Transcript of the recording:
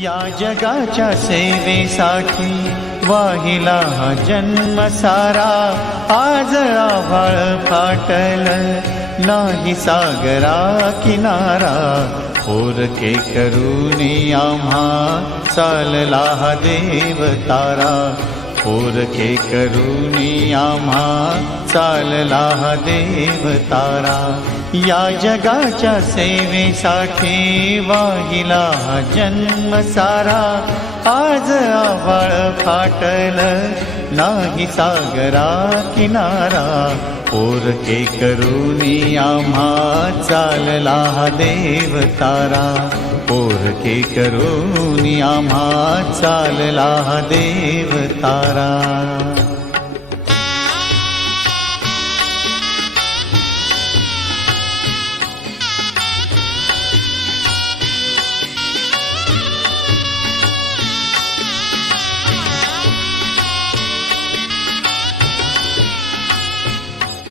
या जगाच्या सेवेसाठी वाहिला हा जन्म सारा, आज आभाळ फाटल नाही सागरा किनारा, पोरके करूनी आम्हा चालला हा देव तारा, पोरके करूनी आम्हा चालला हा देव तारा। या जगाच्या सेवेसाठी वाहिला हा जन्म सारा, आज आभाळ फाटल नाही सागरा किनारा, पोरके करूनी आम्हा चालला हा देव तारा, पोरके करूनी आम्हा चालला हा देव तारा।